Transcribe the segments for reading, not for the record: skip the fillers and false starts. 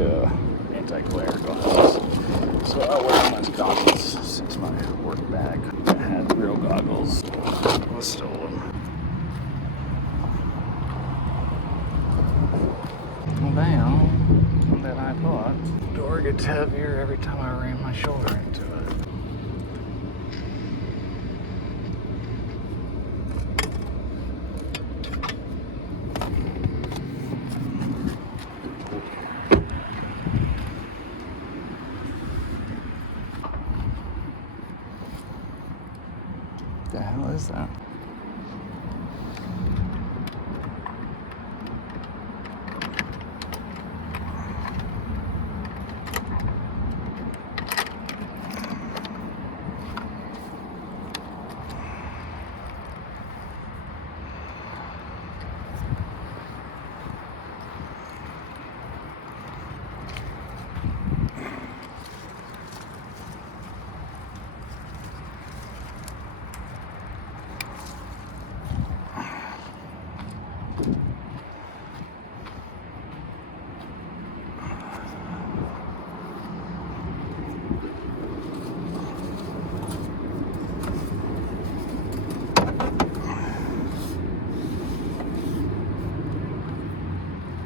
like anti-glare glasses. So I wear them as goggles since my work bag had real goggles was stolen. Well, damn, that I thought. The door gets heavier every time I ram my shoulder into it. The hell is that?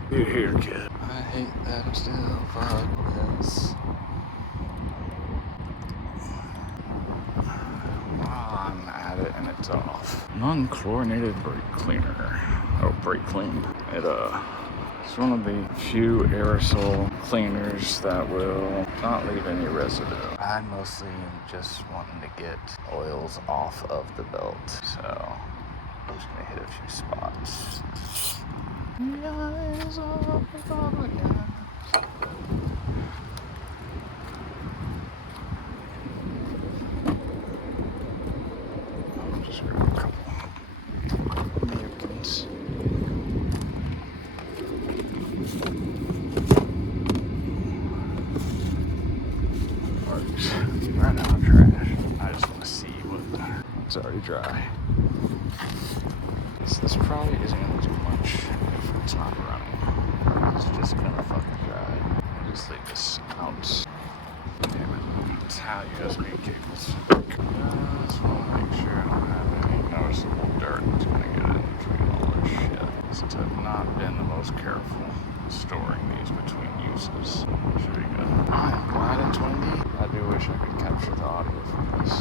You're here, kid. I hate that I'm still fuck this. I'm at it and it's off. Non-chlorinated brake cleaner. Oh, brake clean. It's one of the few aerosol cleaners that will not leave any residue. I mostly am just wanting to get oils off of the belt, so I'm just gonna hit a few spots. The eyes of the Republicans. I'll just grab a couple Americans. Works right out of trash. I just want to see what's already dry. This probably isn't going to do much if it's not running. It's just going to fucking dry. I'll just leave this out. Damn it. That's how USB cables work. Just want to make sure I don't have any noticeable dirt that's going to get in between all this shit. Since I've not been the most careful storing these between uses. Should be good. I'm glad it's windy. I do wish I could capture the audio from this.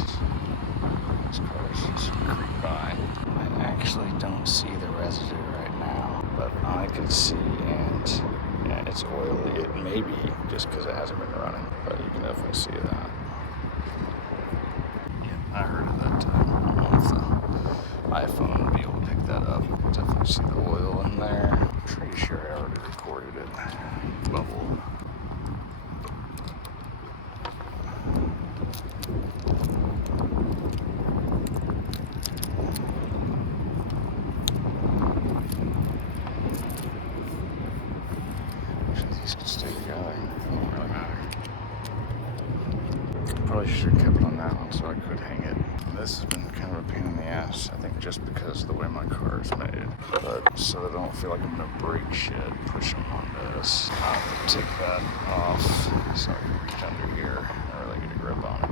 These cars just creep by. I actually don't see the residue right now, but I can see, and yeah, it's oily. It may be just because it hasn't been running, but you can definitely see that. Yeah, I heard it that time. I don't know if the iPhone would be able to pick that up. Definitely see the oil in there. I'm pretty sure I already recorded it. Bubble. These can stay together. It won't really matter. Probably should have kept it on that one so I could hang it. This has been kind of a pain in the ass, I think just because of the way my car is made. But so that I don't feel like I'm gonna break shit pushing on this, I'll have to take that off so I can get under here and really get a grip on it.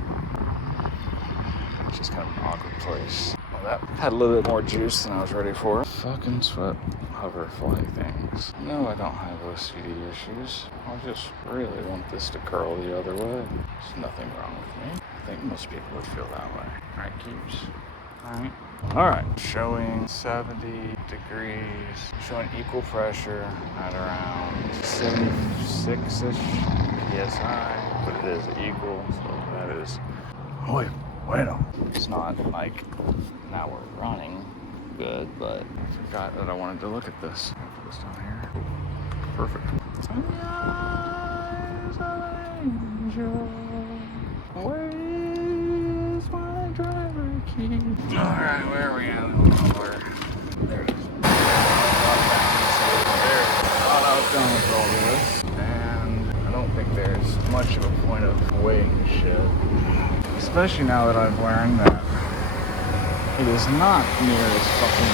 It's just kind of an awkward place. Well, that had a little bit more juice than I was ready for. Fucking sweat hover fly things. No, I don't have OCD issues. I just really want this to curl the other way. There's nothing wrong with me. I think most people would feel that way. Right, Keeps? Alright, showing 70 degrees, showing equal pressure at around 76-ish PSI, but it is equal, so that is, bueno. It's not like now we're running good, but I forgot that I wanted to look at this. I'll put this down here. Perfect. Eyes of an angel. Where is my driver key? Alright, where are we at? There it is. Thought I was done with all this. And I don't think there's much of a point of weighing shit. Especially now that I've learned that it is not near as fucking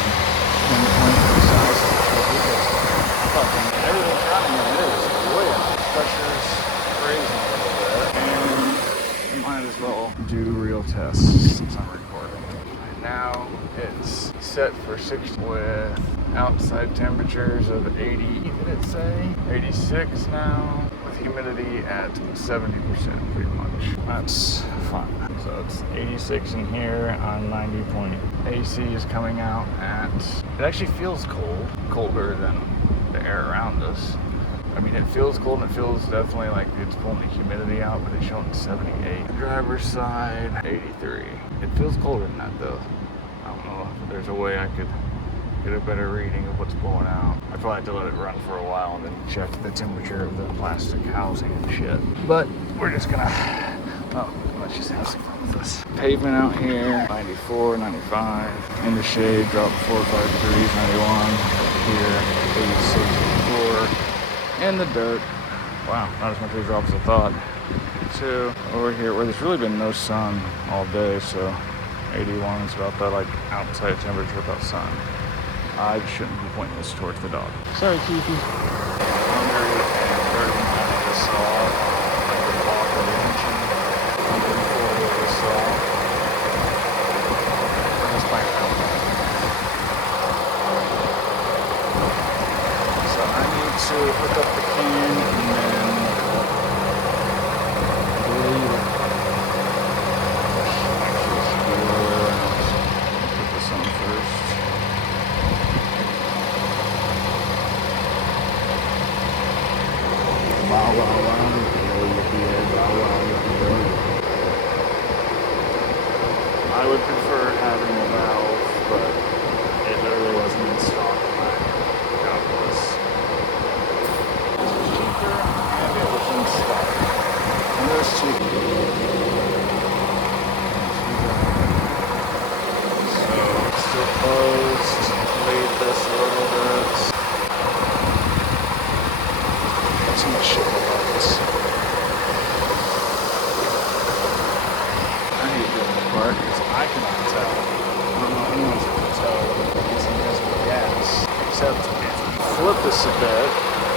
pinpoint precise as it is. Fucking everything's running and it is way out. pressure's raising a little bit, and might as well do real tests since I'm recording. Now it's set for 60 with outside temperatures of 80, did it say? 86 now, with humidity at 70% pretty much. That's fun. So it's 86 in here on 90 point. AC is coming out at, it actually feels cold, colder than the air around us. I mean, it feels cold and it feels definitely like it's pulling the humidity out, but it's showing 78. Driver's side, 83. It feels colder than that though. I don't know if there's a way I could get a better reading of what's blowing out. I probably have to let it run for a while and then check the temperature of the plastic housing and shit. But we're just gonna, let's just have some fun with this. Pavement out here, 94, 95. In the shade, drop 4 or 5 degrees, 91. Here, 86, 84. In the dirt. Wow, not as much of a drop as I thought. So over here, where there's really been no sun all day, so 81 is about that like outside temperature about sun. I shouldn't be pointing this towards the dog. Sorry, Kiki. Hungry and burning out of the saw, like the block of the engine. I'm getting forward of the saw. I'm just playing around with it. So I need to hook up the can and then put this on first. Wow, wow, wow, I would prefer having a valve, but it literally wasn't in stock when I got this. This was cheaper, and it was in stock. And it was cheaper. So, still closed, leave this a little bit. Too much shit about this. I need to do this part because I cannot tell. I don't know if anyone's going to tell what I'm using this with gas. Except if you flip this a bit,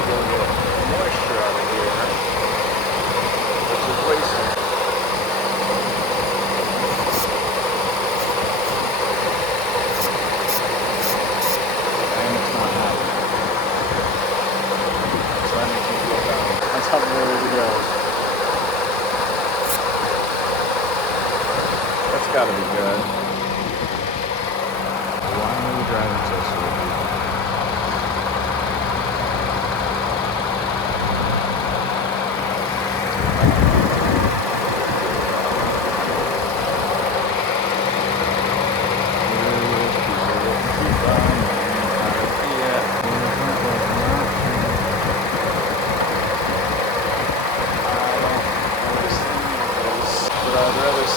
you'll get moisture out of here. Which is wasted. And it's not happening. So that makes me feel better. That's how it goes. That's gotta be good. Why are we driving so slowly?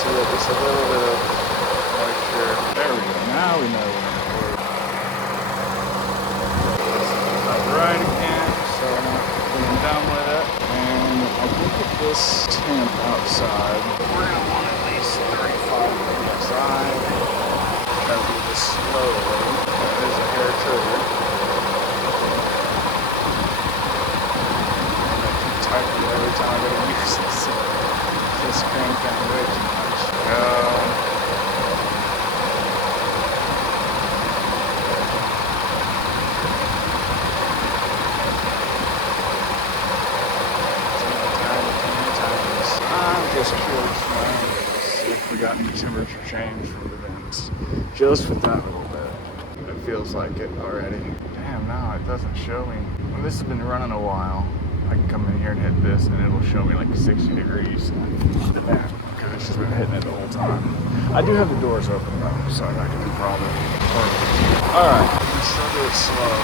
Just a little bit of moisture. There we go. Now we know we're going to work. This is up right again, so I'm not being done with it. And I think at this temp outside, we're going to want at least 35 psi. Gotta do this slowly. There's a hair trigger. I keep typing it every time I go to use this. This crank down way too much. I'm just curious if we got any temperature change from the vents. Just with that little bit. It feels like it already. Damn, no, it doesn't show me. Well, this has been running a while. I can come in here and hit this and it'll show me like 60 degrees. Yeah, because it's just been hitting it the whole time. I do have the doors open though, so that could be a problem. Alright, I'm still do it slow.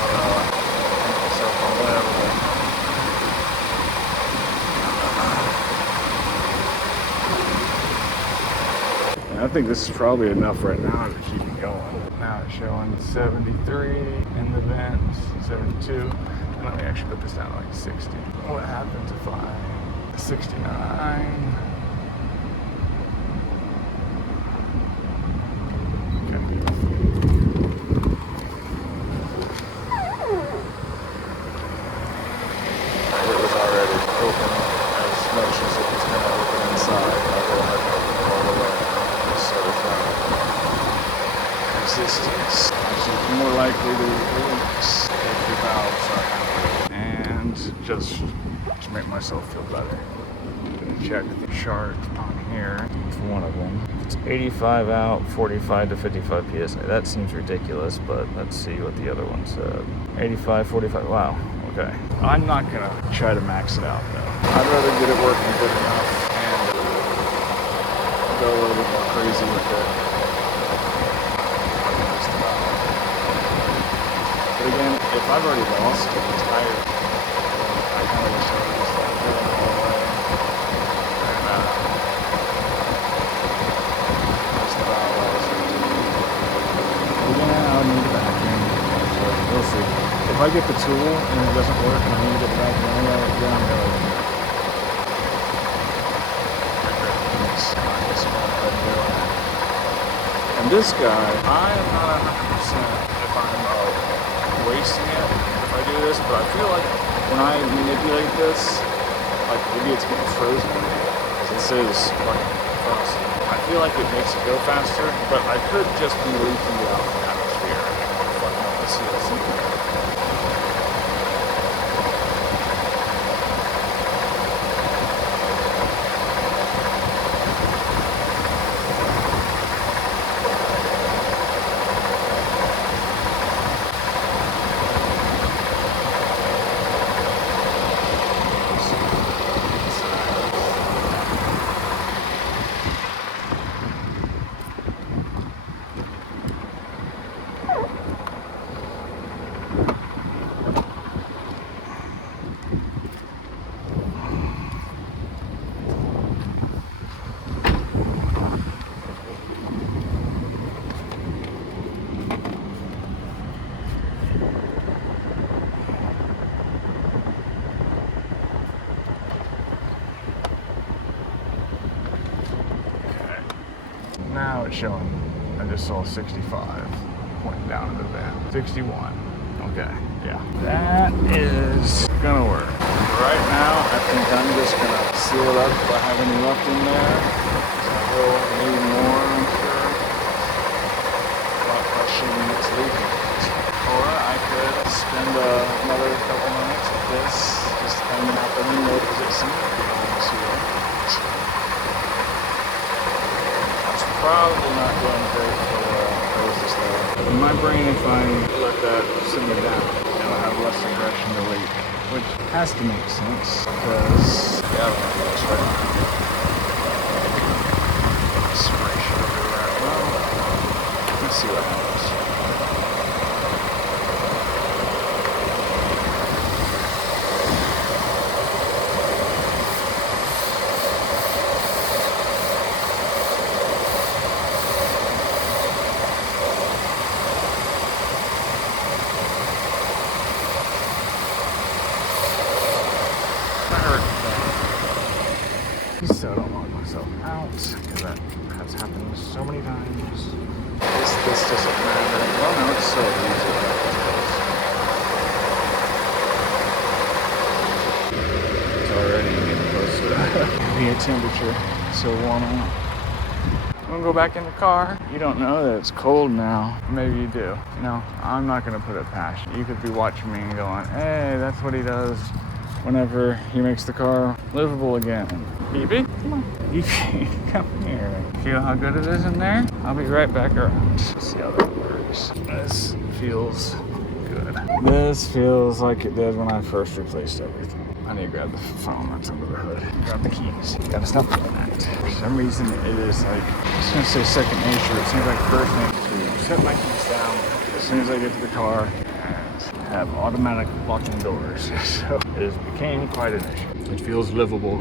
But, myself on whatever. I think this is probably enough right now to keep it going. Now it's showing 73 in the vents, 72. Let me actually put this down to like 60. What happens if I 69? It was already resistance. Actually, more likely to release if the valves are happy. And just to make myself feel better, I'm gonna check the chart on here. It's one of them. It's 85 out, 45 to 55 PSI. That seems ridiculous, but let's see what the other one said. 85, 45, wow, okay. I'm not gonna try to max it out though. I'd rather get it working good enough and go a little bit more crazy with it. But again, if I've already lost the entire thing, I kind of wish I would just let go all the way. And just about what I was going to do. But again, I would need a vacuum. So we'll see. If I get the tool and it doesn't work and I need to get the vacuum anyway, then I'm going to And this guy, I am not 100% if I'm wasting it if I do this, but I feel like when I manipulate this, like maybe it's getting frozen. This is like frozen. I feel like it makes it go faster, but I could just be leaking it out of the atmosphere. Let's see what's in there. Now it's showing, I just saw 65 pointing down into the van. 61, okay, yeah. That is gonna work. Right now, I think I'm just gonna seal it up if I have any left in there. So I will need more, I'm sure. But assuming it's leaking. Or I could spend another couple minutes with this, just hanging out the window because it seems to be on seal. Probably not going great for hoses though. In my brain, if I let that simmer down, it'll have less aggression to leak, which has to make sense because yeah, I don't know what's right now. Spray shit everywhere. Well, let's see what happens. So I don't lock myself out because that has happened so many times. This doesn't matter. Well, no, it's so easy. It's already getting close to the temperature. It's so warm out. I'm gonna go back in the car. You don't know that it's cold now. Maybe you do. You know, I'm not gonna put it past you. You could be watching me and going, hey, that's what he does whenever he makes the car livable again. Evie, come on. Evie, come here. Feel how good it is in there? I'll be right back around. See how that works. This feels good. This feels like it did when I first replaced everything. I need to grab the phone that's under the hood. Grab the keys. Gotta stop doing that. For some reason, it is like, I was gonna say second nature. It seems like first nature to set my keys down as soon as I get to the car and have automatic locking doors. So it has became quite an issue. It feels livable